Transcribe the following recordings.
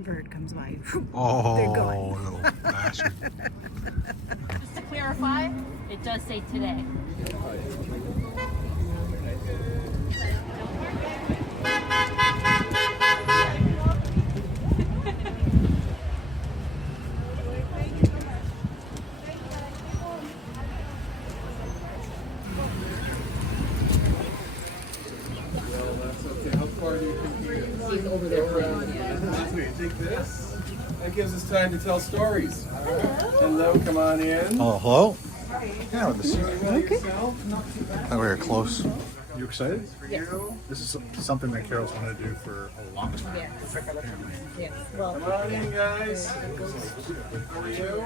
Bird comes by. Oh, They're gone. little bastard. Just to clarify, it does say today. Well, that's okay. How far do you think you get? He's over there. Okay, take this. That gives us time to tell stories. Hello, come on in. Oh, hello? Yeah, with the seat. Okay. Oh, we're close. You excited? Yes. This is something that Carol's wanted to do for a long time. Yes. Yes. Well, Come on in, guys. How are you?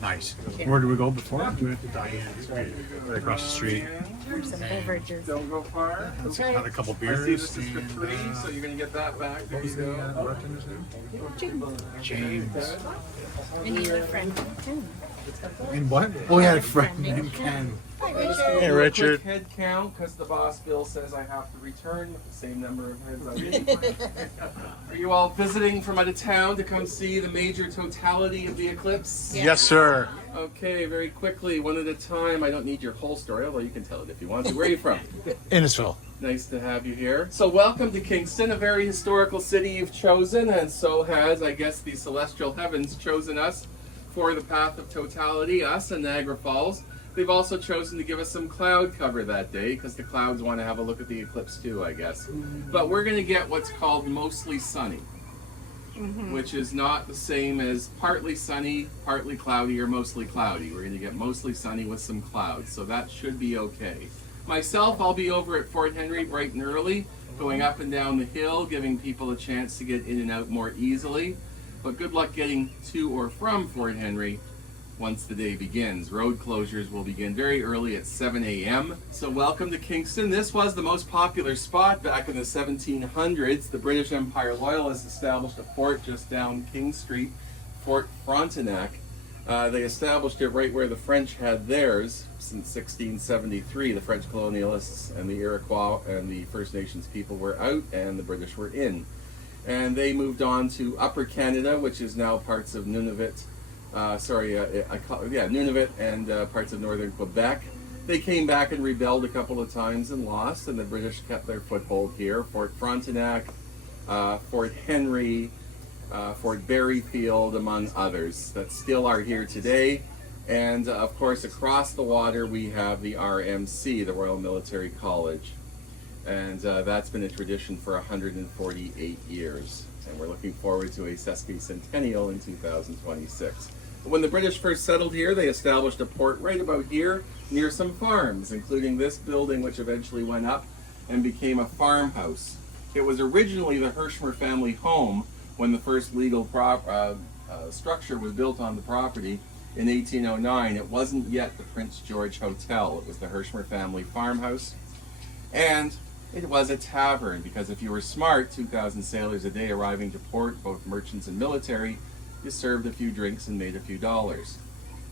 Nice. Where do we go before? We went to Diane's, right across the street. some beverages. Don't go far. Let's had a couple I see beers. this is for free, so you're gonna get that back. There you go. Bartender's name? James. And he's a friend too. And what? Oh, yeah, a friend named Ken. Hey, Richard. Quick head count, because the boss bill says I have to return with the same number of heads I need. Are you all visiting from out of town to come see the major totality of the eclipse? Yes, sir. Okay, very quickly, one at a time. I don't need your whole story, although you can tell it if you want to. Where are you from? Innisfil. Nice to have you here. So welcome to Kingston, a very historical city you've chosen, and so has, I guess, the celestial heavens chosen us for the path of totality, us and Niagara Falls. They've also chosen to give us some cloud cover that day because the clouds want to have a look at the eclipse too, I guess. But we're going to get what's called mostly sunny, which is not the same as partly sunny, partly cloudy, or mostly cloudy. We're going to get mostly sunny with some clouds, so that should be okay. Myself, I'll be over at Fort Henry bright and early, going up and down the hill, giving people a chance to get in and out more easily. But good luck getting to or from Fort Henry once the day begins. Road closures will begin very early at 7 a.m. So welcome to Kingston. This was the most popular spot back in the 1700s. The British Empire Loyalists established a fort just down King Street, Fort Frontenac. They established it right where the French had theirs since 1673. The French colonialists and the Iroquois and the First Nations people were out and the British were in. And they moved on to Upper Canada, which is now parts of Nunavut, Nunavut and parts of northern Quebec. They came back and rebelled a couple of times and lost, and the British kept their foothold here. Fort Frontenac, Fort Henry, Fort Berryfield, among others, that still are here today. And of course, across the water, we have the RMC, the Royal Military College. And that's been a tradition for 148 years. And we're looking forward to a sesquicentennial in 2026. When the British first settled here, they established a port right about here near some farms, including this building, which eventually went up and became a farmhouse. It was originally the Hershmer family home when the first legal structure was built on the property in 1809. It wasn't yet the Prince George Hotel. It was the Hershmer family farmhouse. And it was a tavern, because if you were smart, 2,000 sailors a day arriving to port, both merchants and military, you served a few drinks and made a few dollars.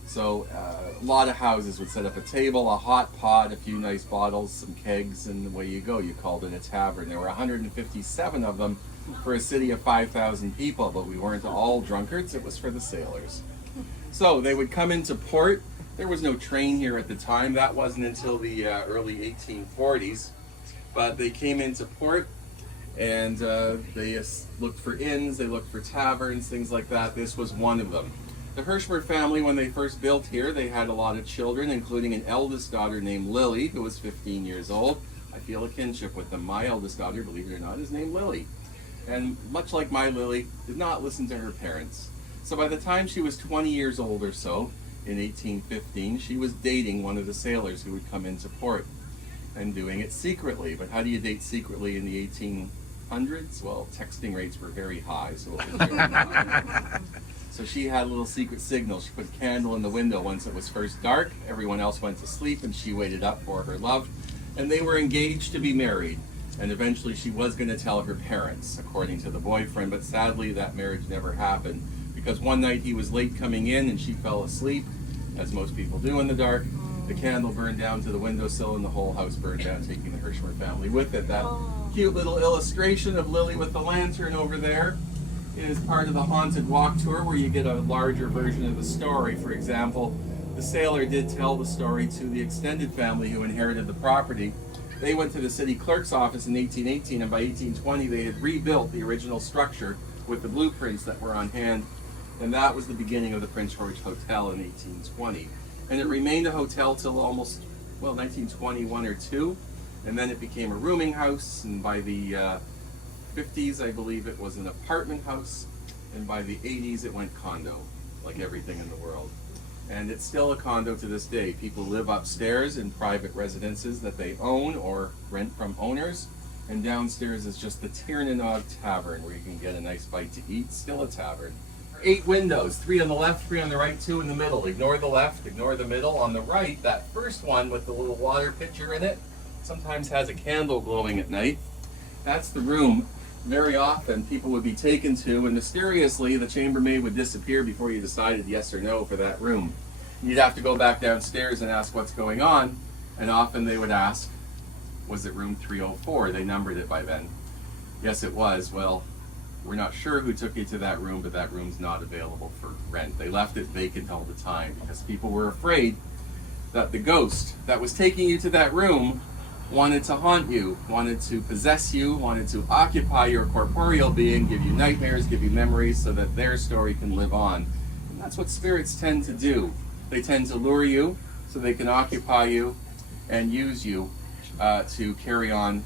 So a lot of houses would set up a table, a hot pot, a few nice bottles, some kegs, and away you go. You called it a tavern. There were 157 of them for a city of 5,000 people, but we weren't all drunkards. It was for the sailors. So they would come into port. There was no train here at the time. That wasn't until the early 1840s. But they came into port, and they looked for inns, they looked for taverns, things like that. This was one of them. The Hershmer family, when they first built here, they had a lot of children, including an eldest daughter named Lily, who was 15 years old. I feel a kinship with them. My eldest daughter, believe it or not, is named Lily. And much like my Lily, did not listen to her parents. So by the time she was 20 years old or so, in 1815, she was dating one of the sailors who would come into port, and doing it secretly. But how do you date secretly in the 1800s? Well, texting rates were very high, so it was very high. So she had a little secret signal. She put a candle in the window once it was first dark. Everyone else went to sleep, and she waited up for her love. And they were engaged to be married. And eventually she was going to tell her parents, according to the boyfriend. But sadly, that marriage never happened, because one night he was late coming in, and she fell asleep, as most people do in the dark. The candle burned down to the windowsill, and the whole house burned down, taking the Hershmer family with it. That cute little illustration of Lily with the lantern over there is part of the haunted walk tour, where you get a larger version of the story. For example, the sailor did tell the story to the extended family who inherited the property. They went to the city clerk's office in 1818, and by 1820 they had rebuilt the original structure with the blueprints that were on hand, and that was the beginning of the Prince George Hotel in 1820. And it remained a hotel till almost, well, 1921 or 2, and then it became a rooming house, and by the 50s I believe it was an apartment house, and by the 80s it went condo, like everything in the world. And it's still a condo to this day. People live upstairs in private residences that they own or rent from owners, and downstairs is just the Tirnanog Tavern, where you can get a nice bite to eat. Still a tavern. 8 windows, 3 on the left, 3 on the right, 2 in the middle. Ignore the left, ignore the middle. On the right, that first one with the little water pitcher in it sometimes has a candle glowing at night. That's the room very often people would be taken to, and mysteriously the chambermaid would disappear before you decided yes or no for that room. You'd have to go back downstairs and ask what's going on, and often they would ask, was it room 304? They numbered it by then. Yes, it was. Well, we're not sure who took you to that room, but that room's not available for rent. They left it vacant all the time because people were afraid that the ghost that was taking you to that room wanted to haunt you, wanted to possess you, wanted to occupy your corporeal being, give you nightmares, give you memories, so that their story can live on. And that's what spirits tend to do. They tend to lure you so they can occupy you and use you to carry on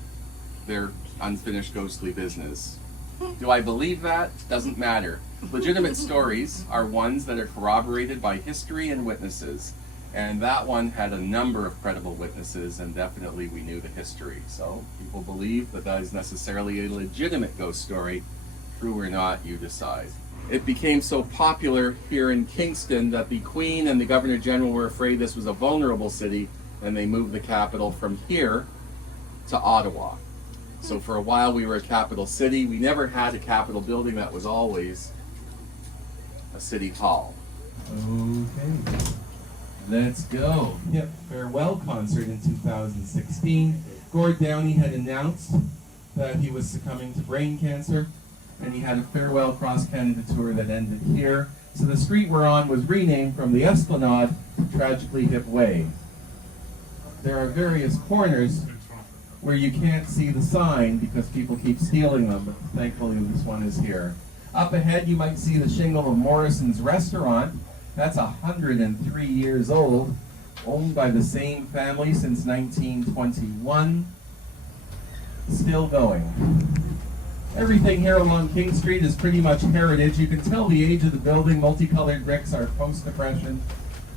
their unfinished ghostly business. Do I believe that? Doesn't matter. Legitimate stories are ones that are corroborated by history and witnesses. And that one had a number of credible witnesses, and definitely we knew the history. So people believe that that is necessarily a legitimate ghost story. True or not, you decide. It became so popular here in Kingston that the Queen and the Governor General were afraid this was a vulnerable city, and they moved the capital from here to Ottawa. So for a while we were a capital city. We never had a capital building. That was always a city hall. Okay. Let's go. Yep, farewell concert in 2016. Gord Downey had announced that he was succumbing to brain cancer, and he had a farewell cross-Canada tour that ended here. So the street we're on was renamed from the Esplanade to Tragically Hip Way. There are various corners where you can't see the sign because people keep stealing them, but thankfully this one is here. Up ahead you might see the shingle of Morrison's Restaurant. That's 103 years old, owned by the same family since 1921. Still going. Everything here along King Street is pretty much heritage. You can tell the age of the building. Multicolored bricks are post-Depression.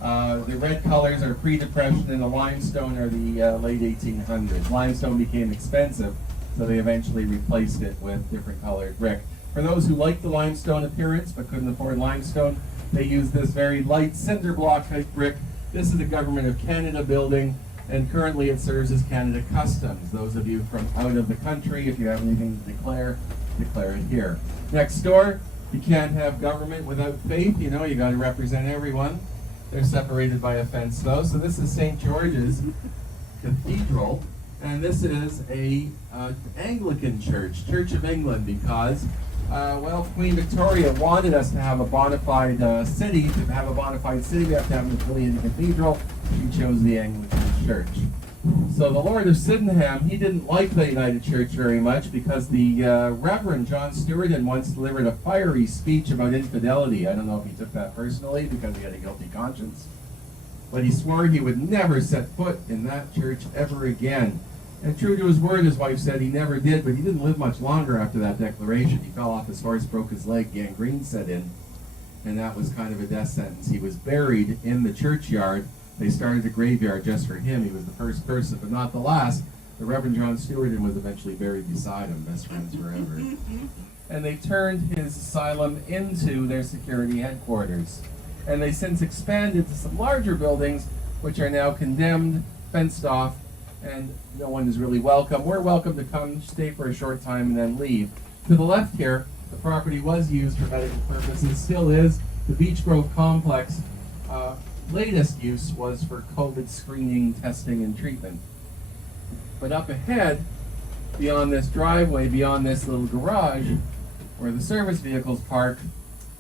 The red colors are pre-Depression, and the limestone are the late 1800s. Limestone became expensive, so they eventually replaced it with different colored brick. For those who like the limestone appearance but couldn't afford limestone, they used this very light cinder block type brick. This is a Government of Canada building, and currently it serves as Canada Customs. Those of you from out of the country, if you have anything to declare it here. Next door, you can't have government without faith. You know, you got to represent everyone. They're separated by a fence though. So this is St. George's Cathedral, and this is a Anglican church, Church of England, because well, Queen Victoria wanted us to have a bona fide city. To have a bona fide city, we have to have an affiliated cathedral. She chose the Anglican Church. So the Lord of Sydenham, he didn't like the United Church very much because the Reverend John Stewarden once delivered a fiery speech about infidelity. I don't know if he took that personally because he had a guilty conscience, but he swore he would never set foot in that church ever again. And true to his word, his wife said he never did, but he didn't live much longer after that declaration. He fell off his horse, broke his leg, gangrene set in, and that was kind of a death sentence. He was buried in the churchyard. They started a graveyard just for him. He was the first person, but not the last. The Reverend John Stewarden was eventually buried beside him, best friends forever. And they turned his asylum into their security headquarters. And they since expanded to some larger buildings, which are now condemned, fenced off, and no one is really welcome. We're welcome to come, stay for a short time, and then leave. To the left here, the property was used for medical purposes, still is. The Beach Grove Complex, latest use was for COVID screening, testing, and treatment. But up ahead, beyond this driveway, beyond this little garage where the service vehicles park,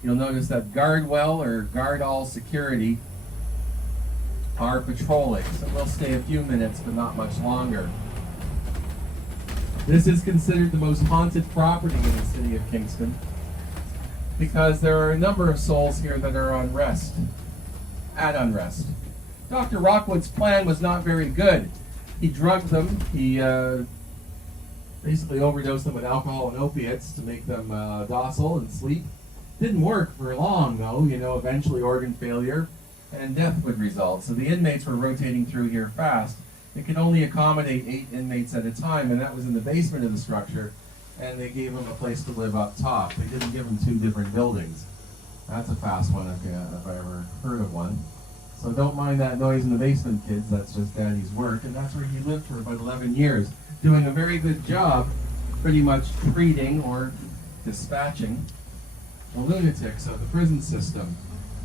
you'll notice that guardwell or guard all security are patrolling. So we'll stay a few minutes, but not much longer. This is considered the most haunted property in the city of Kingston because there are a number of souls here that are at unrest. Dr. Rockwood's plan was not very good. He drugged them. He basically overdosed them with alcohol and opiates to make them docile and sleep. Didn't work for long, though. Eventually organ failure and death would result. So the inmates were rotating through here fast. It could only accommodate 8 inmates at a time, and that was in the basement of the structure. And they gave them a place to live up top. They didn't give them 2 different buildings. That's a fast one if I ever heard of one. So don't mind that noise in the basement, kids. That's just Daddy's work. And that's where he lived for about 11 years, doing a very good job, pretty much treating or dispatching the lunatics of the prison system.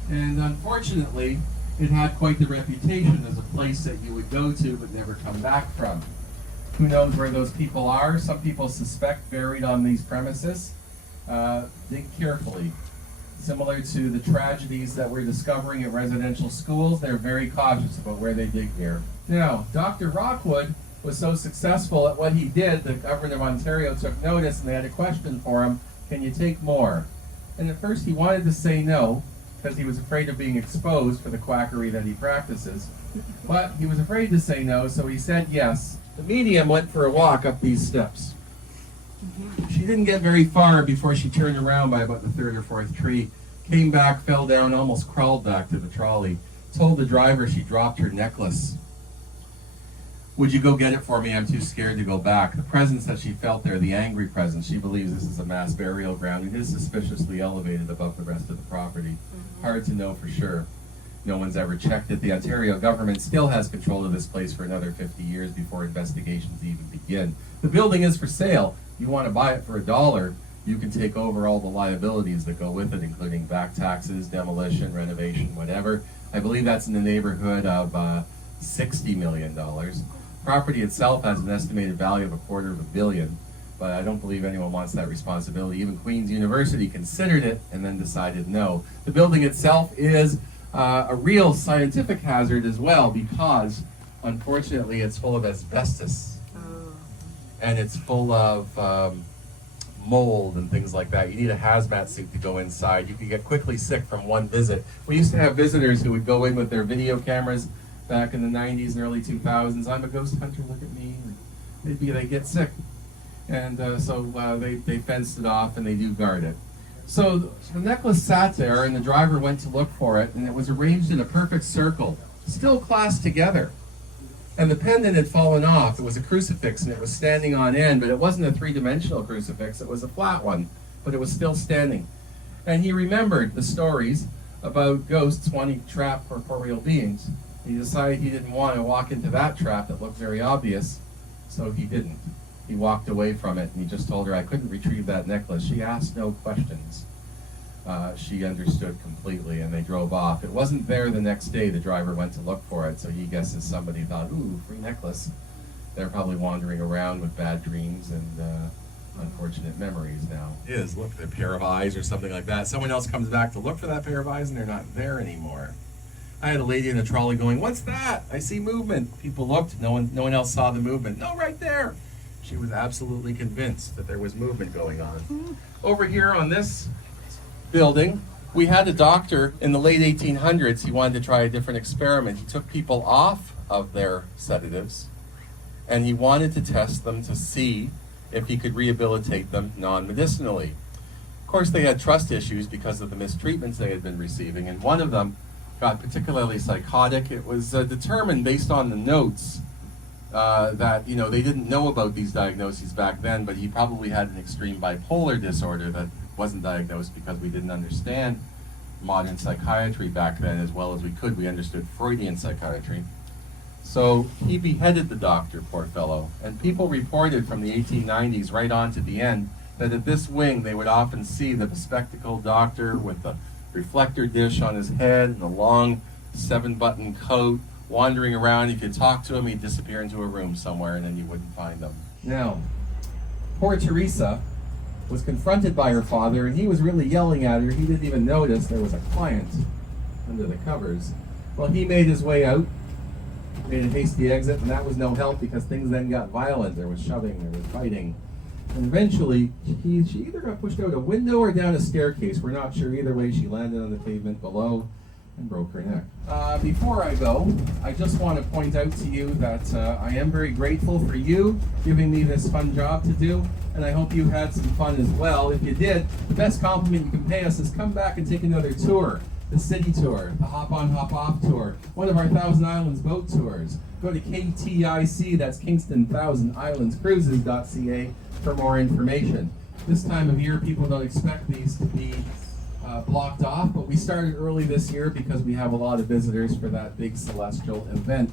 And unfortunately, it had quite the reputation as a place that you would go to but never come back from. Who knows where those people are? Some people suspect buried on these premises. Dig carefully. Similar to the tragedies that we're discovering at residential schools, they're very cautious about where they dig here. Now, Dr. Rockwood was so successful at what he did, the government of Ontario took notice and they had a question for him, can you take more? And at first he wanted to say no, because he was afraid of being exposed for the quackery that he practices. But he was afraid to say no, so he said yes. The medium went for a walk up these steps. She didn't get very far before she turned around by about the 3rd or 4th tree, came back, fell down, almost crawled back to the trolley, told the driver she dropped her necklace. Would you go get it for me? I'm too scared to go back. The presence that she felt there, the angry presence, she believes this is a mass burial ground. It is suspiciously elevated above the rest of the property. Hard to know for sure. No one's ever checked it. The Ontario government still has control of this place for another 50 years before investigations even begin. The building is for sale. You want to buy it for $1, you can take over all the liabilities that go with it, including back taxes, demolition, renovation, whatever. I believe that's in the neighborhood of $60 million. Property itself has an estimated value of $250 million, but I don't believe anyone wants that responsibility. Even Queen's University considered it and then decided no. The building itself is a real scientific hazard as well because, unfortunately, it's full of asbestos. And it's full of mold and things like that. You need a hazmat suit to go inside. You could get quickly sick from one visit. We used to have visitors who would go in with their video cameras back in the 90s and early 2000s. I'm a ghost hunter, look at me. They get sick. And so they fenced it off and they do guard it. So the necklace sat there and the driver went to look for it and it was arranged in a perfect circle, still clasped together. And the pendant had fallen off. It was a crucifix and it was standing on end, but it wasn't a 3-dimensional crucifix, it was a flat one, but it was still standing. And he remembered the stories about ghosts wanting to trap corporeal beings. He decided he didn't want to walk into that trap that looked very obvious, so he didn't. He walked away from it and he just told her, I couldn't retrieve that necklace. She asked no questions. She understood completely and they drove off. It wasn't there the next day. The driver went to look for it, so he guesses somebody thought, ooh, free necklace. They're probably wandering around with bad dreams and unfortunate memories now. Look, a pair of eyes or something like that. Someone else comes back to look for that pair of eyes and they're not there anymore. I had a lady in a trolley going, what's that? I see movement. People looked, no one else saw the movement. No, right there. She was absolutely convinced that there was movement going on. Over here on this building, we had a doctor in the late 1800s. He wanted to try a different experiment. He took people off of their sedatives and he wanted to test them to see if he could rehabilitate them non-medicinally. Of course, they had trust issues because of the mistreatments they had been receiving, and one of them got particularly psychotic. It was determined based on the notes that they didn't know about these diagnoses back then, but he probably had an extreme bipolar disorder that wasn't diagnosed because we didn't understand modern psychiatry back then as well as we could. We understood Freudian psychiatry. So he beheaded the doctor, poor fellow. And people reported from the 1890s right on to the end that at this wing they would often see the bespectacled doctor with the reflector dish on his head and the long 7-button coat wandering around. If you talk to him, he'd disappear into a room somewhere and then you wouldn't find him. Now, Poor Teresa was confronted by her father, and he was really yelling at her. He didn't even notice there was a client under the covers. Well, he made his way out, made a hasty exit, and that was no help because things then got violent. There was shoving, there was fighting. And eventually, she either got pushed out a window or down a staircase. We're not sure. Either way, she landed on the pavement below and broke her neck. Before I go, I just want to point out to you that I am very grateful for you giving me this fun job to do, and I hope you had some fun as well. If you did, the best compliment you can pay us is come back and take another tour. The city tour, the hop on, hop off tour, one of our Thousand Islands boat tours. Go to KTIC, that's Kingston Thousand Islands Cruises.ca for more information. This time of year, people don't expect these to be blocked off, but we started early this year because we have a lot of visitors for that big celestial event.